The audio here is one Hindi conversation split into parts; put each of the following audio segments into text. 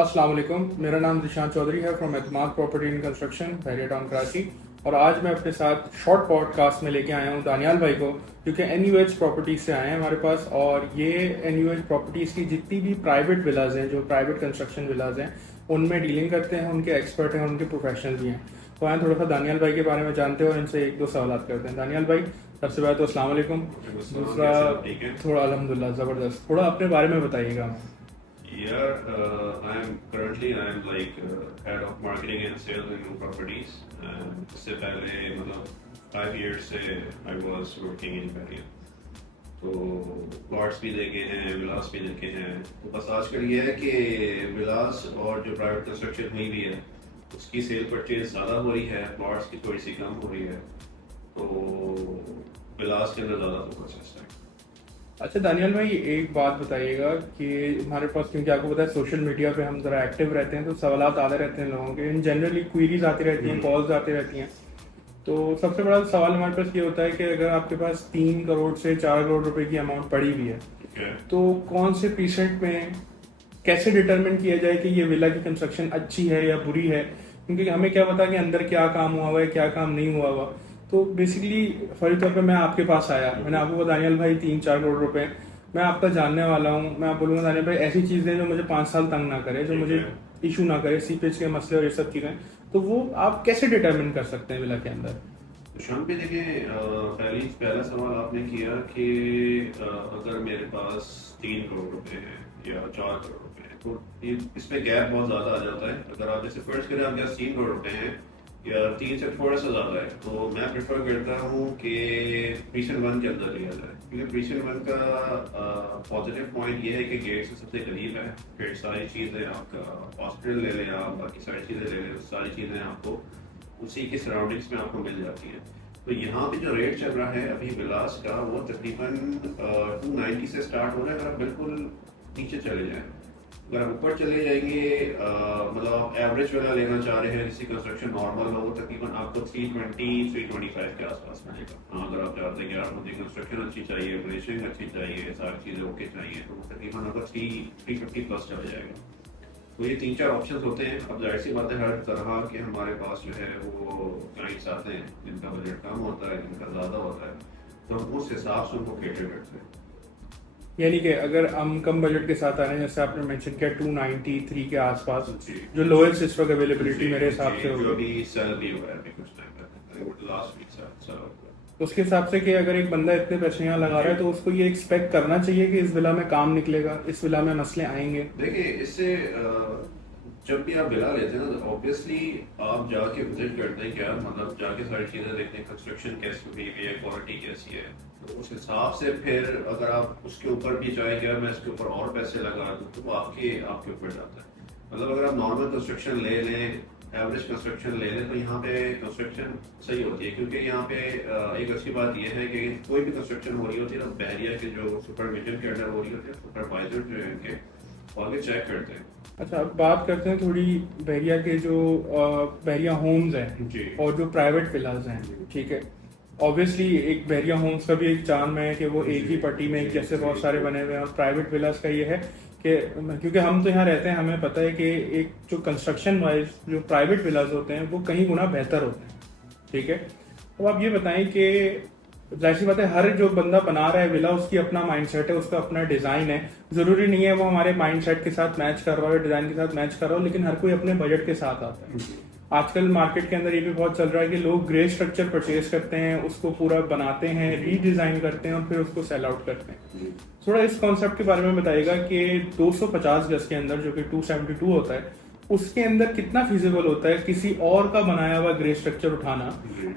अस्सलाम वालेकुम। मेरा नाम दिशान चौधरी है फ्रॉम एतमाद property and construction, Bahria town Karachi. और आज मैं अपने साथ शॉर्ट पॉडकास्ट में लेके आया हूँ दानियाल भाई को, क्योंकि एनयूएच प्रॉपर्टीज से आए हैं हमारे पास। और ये एनयूएच प्रॉपर्टीज की जितनी भी प्राइवेट विलाज हैं, जो प्राइवेट कंस्ट्रक्शन विलाज हैं, उनमें डीलिंग करते हैं, उनके एक्सपर्ट हैं, उनके प्रोफेशनल भी हैं। तो आए थोड़ा सा दानियाल भाई के बारे में जानते हैं और इनसे एक दो सवाल करते हैं। दानियाल भाई, सबसे पहले तो अस्सलाम वालेकुम। दूसरा, ठीक है। थोड़ा अल्हम्दुलिल्लाह ज़बरदस्त, थोड़ा अपने बारे में बताइएगा हमें। I'm like head of marketing and sales in new properties. इससे पहले मतलब 5 years से I was working in Bahrain. तो प्लॉट्स भी देखे हैं, विलास भी देखे हैं। तो बस आजकल ये है कि विलास और जो प्राइवेट कंस्ट्रक्शन हुई भी है उसकी सेल परचेज ज़्यादा हो रही है, प्लॉट्स की थोड़ी सी कम हो रही है। तो विलास के अंदर ज़्यादा फोकस है इस टाइम। अच्छा दानियाल भाई, एक बात बताइएगा कि हमारे पास, क्योंकि आपको पता है सोशल मीडिया पे हम ज़रा एक्टिव रहते हैं, तो सवालात आते रहते हैं लोगों के। इन जनरली क्वेरीज आती रहती हैं, कॉल्स आती रहती हैं। तो सबसे बड़ा सवाल हमारे पास ये होता है कि अगर आपके पास 3 करोड़ से 4 करोड़ रुपए की अमाउंट पड़ी हुई है, तो कौन से पीसेंट में कैसे डिटरमिन किया जाए कि ये विला की कंस्ट्रक्शन अच्छी है या बुरी है? क्योंकि हमें क्या पता कि अंदर क्या काम हुआ हुआ है, क्या काम नहीं हुआ हुआ। तो बेसिकली फौरी तौर पे मैं आपके पास आया, मैंने आपको बताया दानियाल भाई 3-4 करोड़ रुपए, मैं आपका जानने वाला हूँ, मैं आप बोलूँगा दानियाल भाई ऐसी चीज़ें जो मुझे 5 साल तंग ना करे, जो मुझे इशू ना करे, सीपेज के मसले और ये सब चीज़ें, तो वो आप कैसे डिटरमिन कर सकते हैं विला के अंदर? तो शाम पे देखिए, पहला सवाल आपने किया कि अगर मेरे पास 3 करोड़ रुपए हैं या 4 करोड़ रुपए हैं, तो ये इसमें गैप बहुत ज्यादा आ जाता है। अगर आप जैसे फर्ज करें आपके पास 3 करोड़ रुपए हैं या 3 से थोड़ा सा ज्यादा है, तो मैं प्रेफर करता हूँ कि प्रीशन वन के अंदर लिया जाए। क्योंकि प्रीशन वन का पॉजिटिव पॉइंट ये है कि गेट से सबसे करीब है, फिर सारी चीजें, आपका हॉस्पिटल ले लें आप, बाकी सारी चीजें ले लें, सारी चीजें आपको उसी की सराउंडिंग्स में आपको मिल जाती है। तो यहाँ पे जो रेट चल रहा है अभी विलास का, वो तकरीबन 290 से स्टार्ट हो रहा है। अगर आप बिल्कुल नीचे चले जाएं, अगर आप ऊपर चले जाएंगे, मतलब आप एवरेज वाला लेना चाह रहे हैं, जिसकी कंस्ट्रक्शन नॉर्मल हो, वो तकरीबन आपको 320 325 के आसपास मिलेगा। हाँ, अगर आप चाहते हैं कि आपको कंस्ट्रक्शन अच्छी चाहिए, फिनिशिंग अच्छी चाहिए, सारी चीज़ें ओके चाहिए, तो वो तकरीबन आपका 350 प्लस चला जाएगा। तो ये 3-4 ऑप्शंस होते हैं। अब जाहिर सी बात है, हर तरह के हमारे पास जो है वो क्लाइंट्स आते हैं जिनका बजट कम होता है, जिनका ज़्यादा होता है, तो हम उस हिसाब से उनको कैटर करते हैं। यानी कि अगर हम कम बजट के साथ आ रहे हैं, जैसे आपने मेंशन किया 293 के आसपास, जी, जो लोएस्ट इस वक्त अवेलेबिलिटी मेरे हिसाब से जो होगी, अभी सेल भी हुआ है अभी कुछ टाइम पहले, लास्ट वीक सेल हुआ है। उसके हिसाब से कि अगर एक बंदा इतने पैसे यहाँ लगा रहा है, तो उसको ये एक्सपेक्ट करना चाहिए कि इस विला में काम निकलेगा, इस विला में मसले आएंगे। देखिए, इससे जब भी आप विला लेते हैं ना, तो ऑब्वियसली आप जाके विजिट करते हैं, क्या मतलब जाके सारी चीज़ें देखते हैं, कंस्ट्रक्शन कैसी हुई है, क्वालिटी कैसी है। तो उस हिसाब से फिर अगर आप उसके ऊपर भी चाहें कि मैं इसके ऊपर और पैसे लगा दूँ, तो वो आपके आपके ऊपर जाता है। मतलब अगर आप नॉर्मल कंस्ट्रक्शन ले लें, एवरेज कंस्ट्रक्शन ले लें, तो यहाँ पे कंस्ट्रक्शन सही होती है। क्योंकि यहाँ पे एक अच्छी बात यह है कि कोई भी कंस्ट्रक्शन हो रही होती है ना, बहरिया के जो सुपरविजन के अंडर हो रही होती है, सुपरवाइजर जो है इनके, आगे चेक करते हैं। अच्छा, अब बात करते हैं थोड़ी बहरिया के जो बहरिया होम्स हैं जी। और जो प्राइवेट विलाज हैं, ठीक है। ऑब्वियसली एक बहरिया होम्स का भी एक चार्म है कि वो एक ही पट्टी में एक जैसे बहुत सारे बने हुए हैं, और प्राइवेट विलाज का ये है कि क्योंकि हम तो यहाँ रहते हैं, हमें पता है कि एक जो कंस्ट्रक्शन वाइज जो प्राइवेट विलाज होते हैं वो कहीं गुना बेहतर होते हैं, ठीक है। अब आप ये बताएं कि जाहिर सी बात है, हर जो बंदा बना रहा है विला, उसकी अपना माइंडसेट है, उसका अपना डिजाइन है। जरूरी नहीं है वो हमारे माइंडसेट के साथ मैच कर रहा हो, डिजाइन के साथ मैच कर रहा हो, लेकिन हर कोई अपने बजट के साथ आता है। आजकल मार्केट के अंदर ये भी बहुत चल रहा है कि लोग ग्रे स्ट्रक्चर परचेज करते हैं, उसको पूरा बनाते हैं, रीडिजाइन करते हैं और फिर उसको सेल आउट करते हैं। थोड़ा इस कॉन्सेप्ट के बारे में बताइएगा कि 250 गज के अंदर, जो कि 272 होता है, उसके अंदर कितना फिजिबल होता है किसी और का बनाया हुआ ग्रे स्ट्रक्चर उठाना,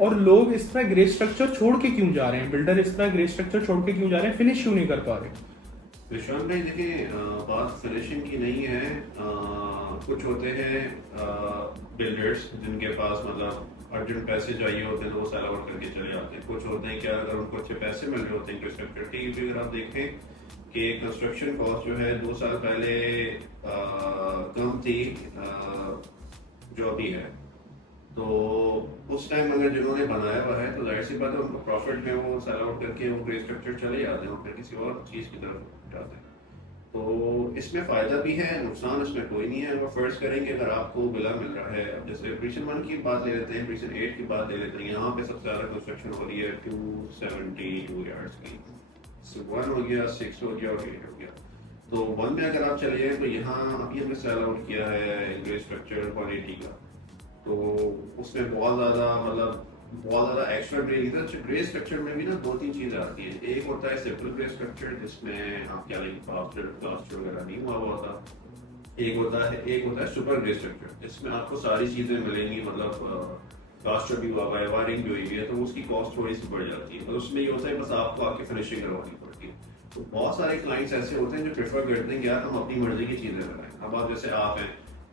और लोग इस तरह ग्रे स्ट्रक्चर छोड़ के क्यों जा रहे हैं, बिल्डर इस तरह ग्रे स्ट्रक्चर छोड़ के क्यों जा रहे हैं, फिनिश क्यों नहीं कर पा रहे? विशाल भाई, देखिए, बात फिनिशिंग की नहीं है। कुछ होते हैं बिल्डर्स जिनके पास मतलब अर्जेंट पैसे चाहिए होते हैं, तो वो सेल आउट करके चले जाते हैं। कुछ होते हैं कि अगर उनको अच्छे पैसे मिल रहे होते हैं कंस्ट्रक्टर के, क्योंकि अगर आप देखें कि कंस्ट्रक्शन कॉस्ट जो है 2 साल पहले कम थी जो अभी है, तो उस टाइम अगर जिन्होंने बनाया हुआ है, तो जाहिर सी बात है उनको प्रॉफिट में वो सेल आउट करके वो ग्रे स्ट्रक्चर चले जाते हैं और फिर किसी और चीज़ की तरफ जाते हैं। तो इसमें फ़ायदा भी है, नुकसान इसमें कोई नहीं है। अगर फ़र्ज़ करें कि अगर आपको विला मिल रहा है, अब जैसे प्रीशन 1 की बात ले लेते हैं, प्रीशन 8 की बात ले लेते हैं, यहाँ पे सबसे ज़्यादा कंस्ट्रक्शन हो रही है 272 यार्ड्स की, 1 हो गया, 6 हो गया और 8 हो गया। तो 1 में अगर आप चले जाएँ तो यहाँ अभी हमने सेल आउट किया है ग्रे स्ट्रक्चर 180 का, तो उसमें बहुत ज़्यादा मतलब बहुत ज़्यादा एक्स्ट्रा ग्रे स्ट्रक्चर में भी ना 2-3 चीज़ें आती हैं। एक होता है सिंपल ग्रे स्ट्रक्चर जिसमें आप क्या लेंगे प्लास्टर वगैरह नहीं हुआ होता। एक होता है सुपर ग्रे स्ट्रक्चर जिसमें आपको सारी चीज़ें मिलेंगी, मतलब प्लास्टर भी हुआ है, वायरिंग भी हुई है, तो उसकी कॉस्ट थोड़ी सी बढ़ जाती है। और उसमें ये होता है बस आपको आपकी फिनिशिंग करवानी पड़ती है। तो बहुत सारे क्लाइंट्स ऐसे होते हैं जो प्रेफर करते हैं कि यार हम अपनी मर्जी की चीज़ें बनाएं। अब आप जैसे आप हैं,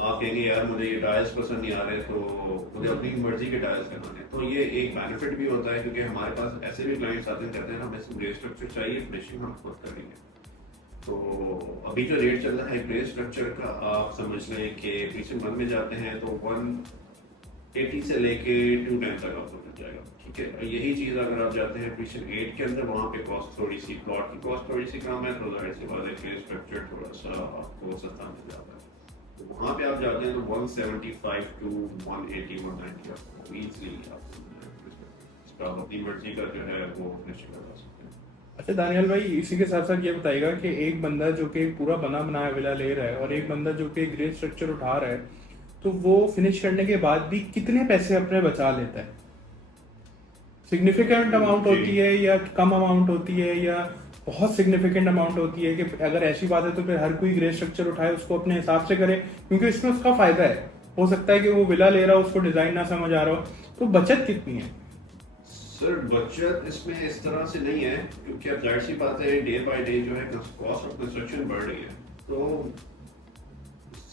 आप कहेंगे यार मुझे ये टाइल्स पसंद नहीं आ रहे, तो मुझे अपनी मर्जी के टाइल्स करवाने हैं। तो ये एक बेनिफिट भी होता है क्योंकि हमारे पास ऐसे भी क्लाइंट्स आते हैं, कहते हैं हमें ग्रे स्ट्रक्चर चाहिए, फिनिशिंग हम खुद करेंगे। तो अभी जो रेट चल रहा है ग्रे स्ट्रक्चर का, आप समझ लें कि प्रीशन 1 में जाते हैं तो 180 से लेके 210 तक आपको मिल जाएगा, ठीक है। और यही चीज़ अगर आप जाते हैं प्रीशन 8 के अंदर, वहाँ पे कॉस्ट थोड़ी सी, प्लॉट की कॉस्ट थोड़ी सी कम है, तो जाहिर सी बात है ग्रे स्ट्रक्चर थोड़ा सा आपको सस्ता मिल जाता है। तो वहाँ पे आप जाते हैं तो 175 to 180 190 आपको ईजिली आप अपनी मर्जी का जो है वो फिनिश करवा सकते हैं। अच्छा दानियाल भाई, इसी के साथ साथ ये बताइएगा कि एक बंदा जो कि पूरा बना बनाया विला ले रहा है और एक बंदा जो कि ग्रे स्ट्रक्चर उठा रहा है, तो वो फिनिश करने के बाद भी कितने पैसे अपने बचा लेता है? सिग्निफिकेंट अमाउंट होती है या कम अमाउंट होती है या बहुत सिग्निफिकेंट अमाउंट होती है? कि अगर ऐसी बात है तो फिर हर कोई ग्रे स्ट्रक्चर उठाए, उसको अपने हिसाब से करे, क्योंकि इसमें उसका फायदा है। हो सकता है कि वो विला ले रहा हो, उसको डिजाइन ना समझ आ रहा हो, तो बचत कितनी है? सर बचत इसमें इस तरह से नहीं है, क्योंकि अब जाहिर सी बात है डे बाय डे जो है कॉस्ट ऑफ कंस्ट्रक्शन बढ़ रही है। तो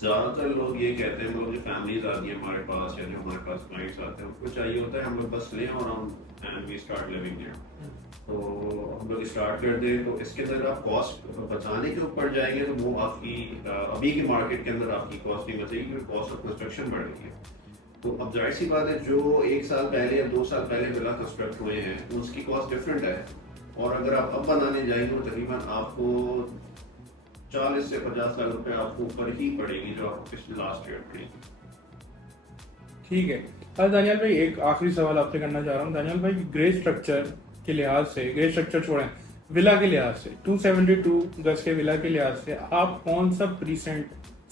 ज्यादातर लोग ये कहते हैं, लोग जो फैमिलीज आती है हमारे पास या जो हमारे पास क्लाइंट्स आते हैं, उनको चाहिए होता है हम लोग बस लें और हम and we start living here. तो हम लोग स्टार्ट कर दें तो इसके अंदर आप कॉस्ट बचाने के ऊपर जाएंगे तो वो आपकी अभी के मार्केट के अंदर आपकी कॉस्ट नहीं बचेगी क्योंकि कॉस्ट ऑफ कंस्ट्रक्शन बढ़ रही है। तो अब जाहिर सी बात है जो 1 साल पहले या 2 साल पहले विला कंस्ट्रक्ट हुए हैं उसकी कॉस्ट डिफरेंट है, और अगर आप अब बनाने जाएंगे तो तकरीबन आपको 40 से 50 लाख रुपए आपको ऊपर ही पड़ेगी जो आपको पिछले लास्ट ईयर पड़ी। ठीक है। अब दानियाल भाई एक आखिरी सवाल आपसे करना चाह रहा हूँ। दानियाल भाई, ग्रे स्ट्रक्चर के लिहाज से, ग्रे स्ट्रक्चर छोड़ें, विला के लिहाज से, 272 गज के विला के लिहाज से आप कौन सा प्रीसेंट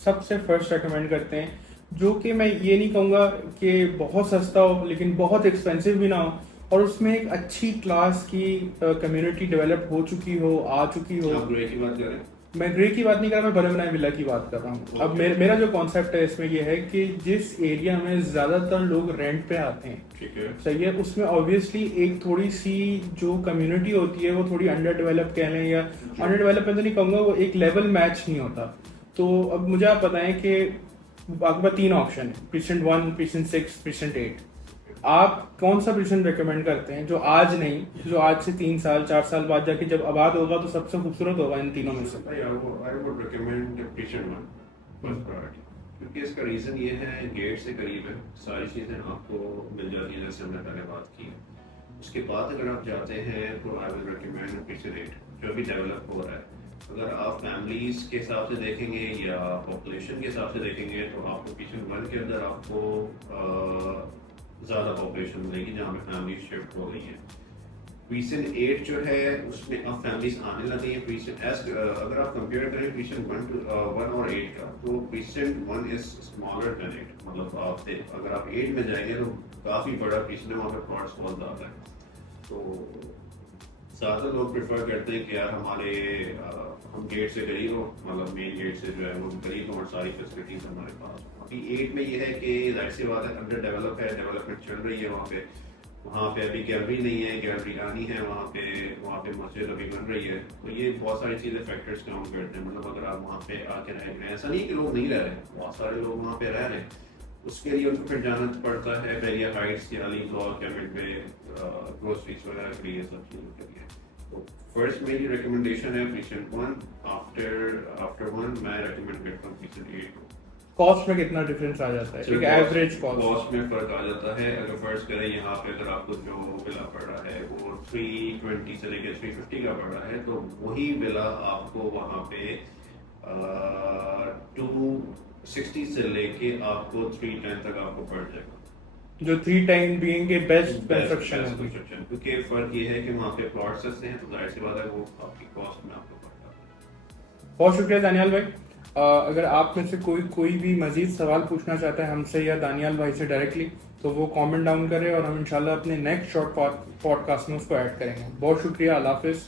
सबसे फर्स्ट रेकमेंड करते हैं, जो कि मैं ये नहीं कहूँगा कि बहुत सस्ता हो लेकिन बहुत एक्सपेंसिव भी ना हो, और उसमें एक अच्छी क्लास की कम्युनिटी डेवलप हो चुकी हो, आ चुकी हो? आप ग्रे की बात करें, मैं ग्रे की बात नहीं कर रहा, मैं बने बनाए विला की बात कर रहा हूँ। अब मेरा जो कॉन्सेप्ट है इसमें ये है कि जिस एरिया में ज्यादातर लोग रेंट पे आते हैं, ठीक है, सही है, उसमें ऑब्वियसली एक थोड़ी सी जो कम्युनिटी होती है वो थोड़ी अंडर डेवलप कह लें, या अंडर डेवलप में तो नहीं कहूँगा, वो एक लेवल मैच नहीं होता। तो अब मुझे आप बताएं कि आपके पास 3 ऑप्शन है, प्रीसेंट 1, प्रीसेंट 6, प्रीसेंट 8, आप कौन सा प्रीसेंट रेकमेंड करते हैं जो आज नहीं, जो आज से 3 साल 4 साल बाद जाके जब आबाद होगा तो सबसे खूबसूरत होगा इन तीनों में से? I would recommend precinct 1 first priority, क्योंकि इसका रीजन ये है गेट से करीब है, सारी चीजें आपको मिल जाती हैं जैसे हमने पहले बात की है। उसके बाद अगर आप जाते हैं तो आई विल रिकमेंड प्रीसेंट 8 जो अभी डेवलप हो रहा है। अगर आप फैमिलीज के हिसाब से देखेंगे या पॉपुलेशन के हिसाब से देखेंगे तो आपको प्रीसेंट 1 के अंदर आपको ज़्यादा पॉपुलेशन मिलेगी जहाँ पे फैमिली शिफ्ट हो रही है। प्रीसेंट 8 जो है उसमें अब फैमिलीज आने लगी हैं। प्रीसेंट अगर आप कंपेयर करें प्रीसेंट 1 और 8 का, तो प्रीसेंट 1 इज स्मॉलर देन 8, मतलब आप अगर आप 8 में जाएंगे तो काफ़ी बड़ा प्रीसेंट है, वहाँ पे प्लॉट्स बहुत ज़्यादा है। तो ज़्यादा लोग प्रेफर करते हैं कि यार हमारे हम गेट से करीब हो, मतलब मेन गेट से जो है वो करीब हो और सारी फैसिलिटीज हमारे पास। अभी 8 में ये है कि जाहिर सी बात है अंडर डेवलप है, डेवलपमेंट चल रही है वहाँ पे अभी गैलरी नहीं है, गैलरी आनी है, वहाँ पे मस्जिद अभी बन रही है। तो ये बहुत सारी चीज़ें फैक्टर्स काउंट करते हैं। मतलब अगर आप वहाँ पे आके रह रहे हैं, ऐसा नहीं कि लोग नहीं रह रहे, बहुत सारे लोग वहाँ पे रह रहे हैं, उसके लिए उनको फिर जाना पड़ता है बैरिया हाइट्स या अली ब्लॉक या मिड में ग्रोसरीज वगैरह के लिए, सब चीज़ों के लिए। तो फर्स्ट मेरी रिकमेंडेशन है प्रीसेंट 1, आफ्टर 1 मैं रिकमेंड करता हूँ प्रीसेंट 8। कॉस्ट में कितना डिफरेंस आ जाता है, एक एवरेज कॉस्ट में फर्क आ जाता है। अगर फर्ज करें यहाँ पे अगर आपको जो विला पड़ रहा है वो 320 से लेकर 350 का पड़ रहा है, तो वही विला आपको वहाँ पे 260 से लेके आपको 310 तक आपको पड़ जाएगा। जो 310 बीइंग के बेस्ट Best कंस्ट्रक्शन है। construction, क्योंकि फर्क ये है कि वहाँ पे प्लॉट सस्ते हैं तो जाहिर सी बात है वो आपकी कॉस्ट में आपको पड़ता है। बहुत शुक्रिया दानियाल भाई। अगर आप में से कोई भी मजीद सवाल पूछना चाहता है हमसे या दानियाल भाई से डायरेक्टली, तो वो कमेंट डाउन करें और हम इंशाल्लाह अपने नेक्स्ट शॉर्ट पॉडकास्ट में उसको ऐड करेंगे। बहुत शुक्रिया, अल्लाह हाफिज़।